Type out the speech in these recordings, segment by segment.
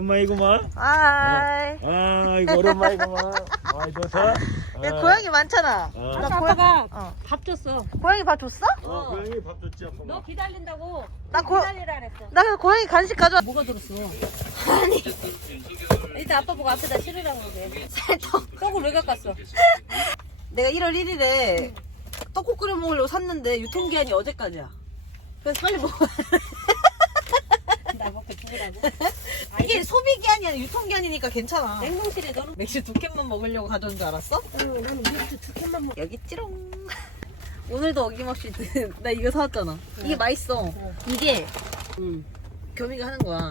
오랜만이구만. 하이. 이거 오랜만이구만. 좋다. 야, 고양이 많잖아. 아까 나 아빠가 밥 줬어. 고양이 밥 줬어? 고양이 밥 줬지, 아빠. 너 기다린다고. 나 기다리라 그랬어. 나 그래서 고양이 간식 가져와. 뭐가 들었어? 아니. 일단 아빠 보고 앞에다 실으라고 그래. 떡을 왜 갖고 왔어? 내가 1월 1일에 떡국 끓여 먹으려고 샀는데 유통기한이 어제까지야. 그래서 빨리 먹어. 나 먹고 죽으라고. 이게 소비기한이 아니라 유통기한이니까 괜찮아. 냉동실에 넣어. 맥주 2캔만 먹으려고 가져온 줄 알았어? 응, 나는 맥주 2캔만 먹어. 여기 찌롱. 오늘도 어김없이 나 이거 사왔잖아. 이게 맛있어. 이게 겸이가 하는 거야.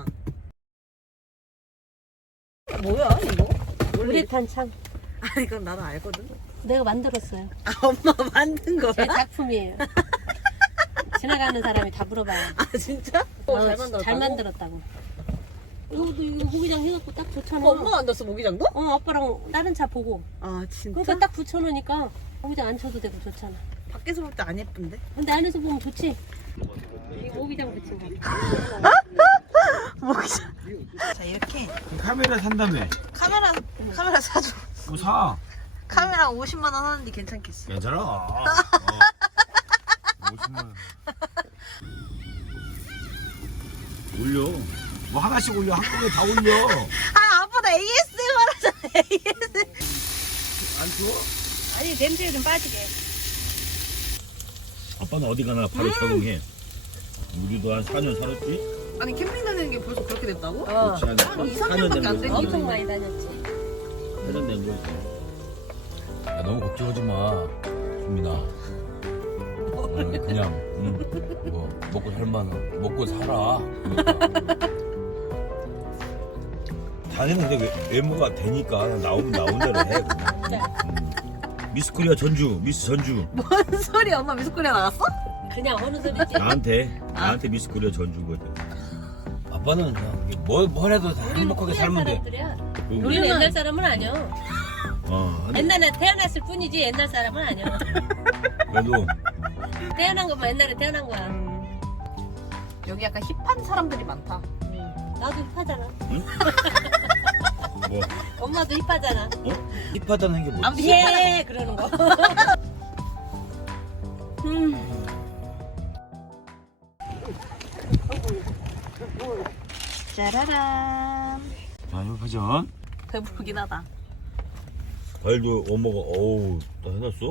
뭐야 이거? 우레탄 창. 아 이건 나도 알거든. 내가 만들었어요. 아 엄마 만든 거야? 제 작품이에요. 지나가는 사람이 다 물어봐요. 아 진짜? 잘 만들었다고? 잘 만들었다고. 이것도 이거 모기장 해갖고 딱 좋잖아. 엄마가 만들었어 모기장도? 아빠랑 다른 차 보고. 아 진짜? 그러니까 딱 붙여놓으니까 모기장 안 쳐도 되고 좋잖아. 밖에서 볼 때 안 예쁜데? 근데 안에서 보면 좋지. 이 모기장 붙인 거. 모기장. 자 이렇게 카메라 산다며. 카메라 사줘. 뭐 사. 카메라 50만 원 하는데 괜찮겠어. 괜찮아. 50만. 올려. 뭐 하나씩 올려. 한꺼번에 다 올려. 아 아빠 나 ASMR 하잖아 ASMR. 안 추워? 아니 냄새 좀 빠지게. 아빠는 어디 가나 바로 적응해. 우리도 한 4년 살았지? 아니 캠핑 다니는 게 벌써 그렇게 됐다고? 그렇지, 한 2, 3년밖에 안 된 거지. 엄청 많이 다녔지. 4년 된 거지. 야, 너무 걱정하지 마, 준민아. 그냥 뭐 먹고 살만 먹고 살아. 그러니까. 당연히 근데 외모가 되니까 그냥 나오면 나온 대로 해. 미스 코리아 전주, 미스 전주. 뭔 소리야 엄마 미숫가루 나갔어? 그냥 어느 소리지? 나한테 미스 코리아 전주거든. 아빠는 그냥 뭘 해도 다 행복하게 살면 돼. 사람들이야. 그리고 우리는 옛날 사람은 아니야. 근데 옛날에 태어났을 뿐이지 옛날 사람은 아니야. 그래도 태어난 것만 옛날에 태어난 거야. 여기 약간 힙한 사람들이 많다. 나도 힙하잖아. 뭐 엄마도 힙하잖아. 힙하다는 게 뭐지? 아무튼 예 그러는 거. 짜라란. 자, 이거 파전. 배부르긴 하다. 과일도 엄마가 어우 다 해놨어?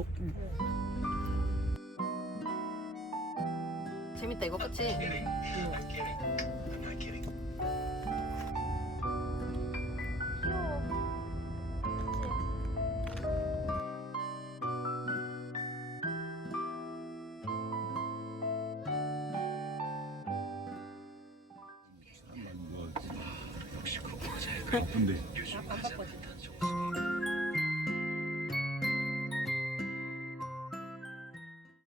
재밌다 이거 그치? 근데 안 바꿔줘.